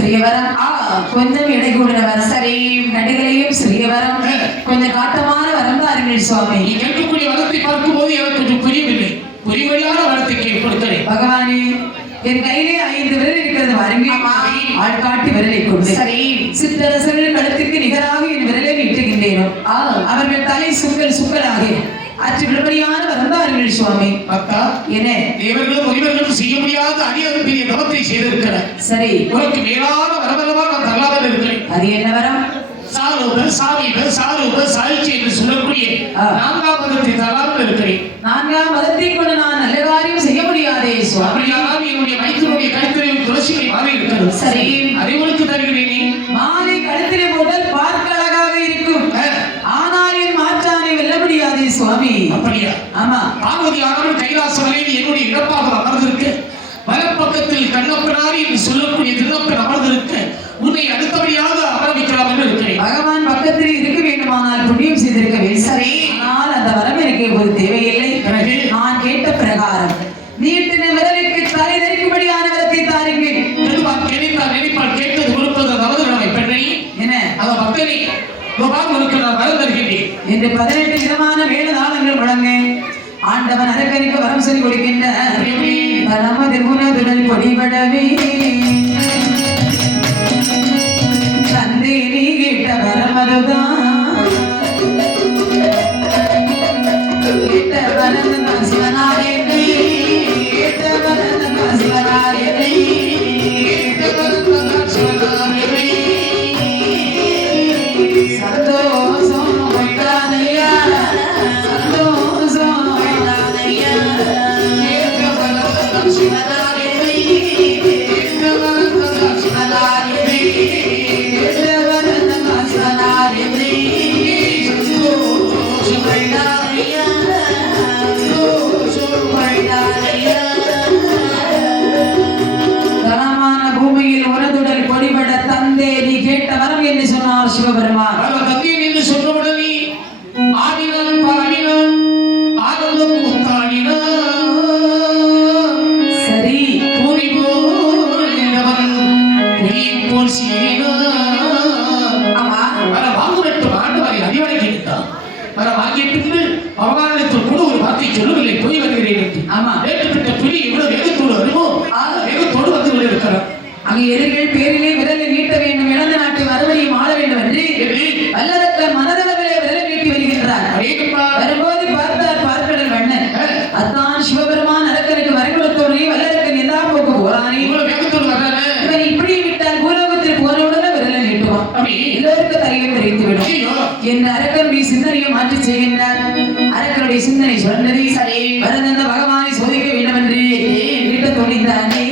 சிறிய வரம், கொஞ்சம் எடை கூடின வரம், சரி நடிகளையும் சிறிய வரம், கொஞ்சம் காட்டமான வரம் தாருங்கள் சுவாமி. நீ கேட்கக்கூடிய வரத்தை பார்க்கும் போது எனக்கு கொஞ்சம் புரியவில்லை. புரிவழியான வரத்தை கொடுக்கிறேன். பகவானே, என் கையிலே 5 விரல் இருக்கிறது பாருங்கள். ஆட்காட்டி விரலை கொண்டு சரி சித்தரசர்கள் கழுத்துக்கு நிகராக என் விரலை நீட்டுகின்றேனோ அவர்கள் தலை சுக்கல் சுக்கலாக அச்சு விடுபடியான வந்தார்கள் சுவாமி. அக்கா, என்ன தேவர்களும் முனிவர்களும் செய்ய முடியாத அடியாரும் பெரிய தவத்தை செய்திருக்கிறார். சரி, உனக்கு மேலான வரவல்லவா நான் தரலாமல் இருக்கிறேன். அது என்ன வரம்? சாரூப சாமீப சாரூப சாய்ச்சி என்று சொல்லக்கூடிய 4ஆம் மதத்தை தரலாமல் இருக்கிறேன். 4ஆம் மதத்தை கொண்டு நான் நல்ல காரியம் செய்ய முடியாதே சுவாமி. என்னுடைய மைத்தனுடைய கழுத்திலே துளசியை மாறி இருக்கிறது. சரி, அதை உனக்கு தருகிறேனே. மாலை கழுத்திலே போட்டால் பார்க்க அழகாக இருக்கும், ஆனால் என் மாற்றானை வெல்ல முடியாதே சுவாமி. அப்படியா? ஆமா. பார்வதி ஆனவன் கைலாசவரையில் என்னுடைய இடப்பாக அமர்ந்திருக்க, வலப்பக்கத்தில் கண்ணப்பனாரி என்று சொல்லக்கூடிய திருநப்பன் அமர்ந்திருக்க, உன்னை அடுத்தபடியாக அமர வைக்கலாம் என்று இருக்கிறேன். பகவான் பக்கத்தில் இருக்க வேண்டுமானால் புண்ணியம் செய்திருக்க வேண்டும். சரி, ஆனால் அந்த வரம் எனக்கு இப்போது தேவையில்லை. நான் கேட்ட பிரகாரம் நீட்டின விரலுக்கு தலை நெருக்கும்படியான வரத்தை தாருங்கள். நினைப்பால் கேட்டது கொடுப்பது நமது கடமை. பெண்ணை என்ன அவ பக்தனை உனக்கு நான் வரம் தருகின்றேன் என்று 18 விதமான வேளதாளங்கள் முழங்க ஆண்டவன் அரக்கனுக்கு வரம் சொல்லி கொடுக்கின்ற நமது குணதுடல் பொடிபடவே தந்தை நீ கேட்ட வரம் அதுதான். கேட்ட வரம் நான் சிவனாரே, கேட்ட வரம் நான் சிவனாரே, கேட்ட வரம் நான் சிவனாரே. சந்தோஷம் வைத்தானையா, சந்தோஷம் வைத்தானையா, கேட்ட வரம் நான் சிவனாரே, கேட்ட வரம் நான் சிவனாரே, கேட்ட வரம் நான் சிவனாரே, சந்தோஷம் வைத்தானையா, சந்தோஷம் வைத்தானையா. தனமான பூமியில் உனதுடல் பொடிபட தந்தே நீ கேட்ட வரம் என்று சொன்னார் சிவபெருமான். தந்தையன் என்று சொன்னவுடனே ஆடினான் பாடினான் ஆனந்தம் கூத்தாடினான். சரி, பூரி போல் நின்றவன் புலியைப் போல் சீறினான். ஆமா, வர வாங்குவட்டும் ஆண்டவரை அறிவடைகின்றான். வர வாங்கிய பின்பு அவகாரத்தில் கூட ஒரு வார்த்தை சொல்லவில்லை, போய் வருகிறேன் என்று. ஆமா, வேட்டுப்பட்ட புலி எவ்வளவு வேகத்தோடு வருமோ வேகத்தோடு வந்து கொண்டிருக்கிறார். அங்கே எதிர்கள் பேரிலே விரலை நீட்ட வேண்டும், இழந்த நாட்டு மறுபடியும் ஆள வேண்டும் என்று வல்லரக்கன் மனதளவிலே விரலை நீட்டி வருகின்றார். வரும்போது பார்த்தார் பார்க்கடல் வண்ணன். அதான் சிவபெருமான் அரக்கனுக்கு வரை கொடுத்தோடனே வல்லரக்கன் எந்தா போக்கு போறானே, இவன் இப்படி விட்டால் பூலோகத்தில் போனவுடனே விரலை நீட்டுவான், எல்லோருக்கும் தரையும் தெரிவித்துவிடும் என்ற அரக்கனுடைய சிந்தனையை மாற்றி செய்கின்றார். அரக்கனுடைய சிந்தனை சொன்னதை சரி வரதந்த பகவானை சோதிக்க வேண்டும் என்று வீட்ட தோணிந்தானே.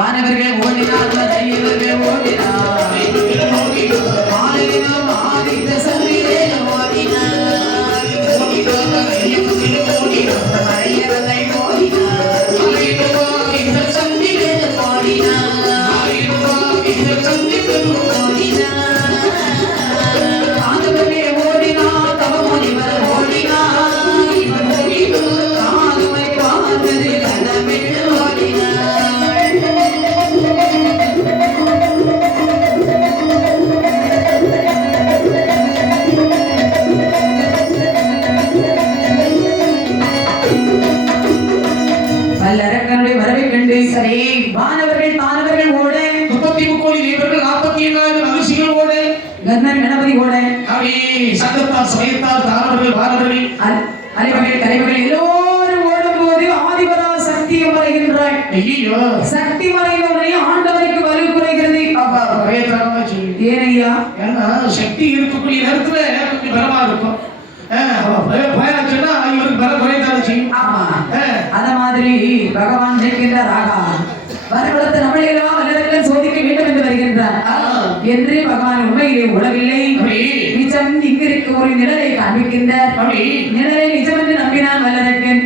வானவர்கள் ஓடினார்கள், தெய்வர்கள் ஓடினார், மாலையிலும் ஆதித்த சந்திரே ஓடினார், மறையவதை ஓடினார், ஆதித்த சந்திரே ஓடினார். வல்லரக்கனுடைய வரவை கண்டு சரி வானவர்கள் தானவர்கள் ஓட 33 கோடி தேவர்கள் 47,000 மகிழ்ச்சிகள் ஓட கர்ணன் கணபதி ஓட அப்படி சங்கத்தார் சமயத்தார் தானவர்கள் வானவர்கள் அலைவர்கள் தலைவர்கள் எல்லோரும் ஓடும்போது ஆதிபரா சக்தி வருகின்றாள். ஐயோ சக்தி மறைந்தவரை ஆண்டவருக்கு வலு குறைகிறது. ஏனையா ஏன்னா சக்தி இருக்கக்கூடிய நேரத்துல கொஞ்சம் பலமா இருக்கும். பயனாச்சுன்னா இவருக்கு பல குறைந்தாலும் செய்யும். ஆமா அத மாதிரி பகவான் நிற்கின்றார். ஆகா வருடத்தை நம்மளையெல்லாம் வல்லரக்கன் சோதிக்க வேண்டும் என்று வருகின்றார் என்று பகவான் உண்மையிலே உலகில்லை நிஜம் இங்கிருக்க ஒரு நிழலை காண்பிக்கின்றார். நிழலை நிஜம் என்று நம்பினான் வல்லரக்கன்.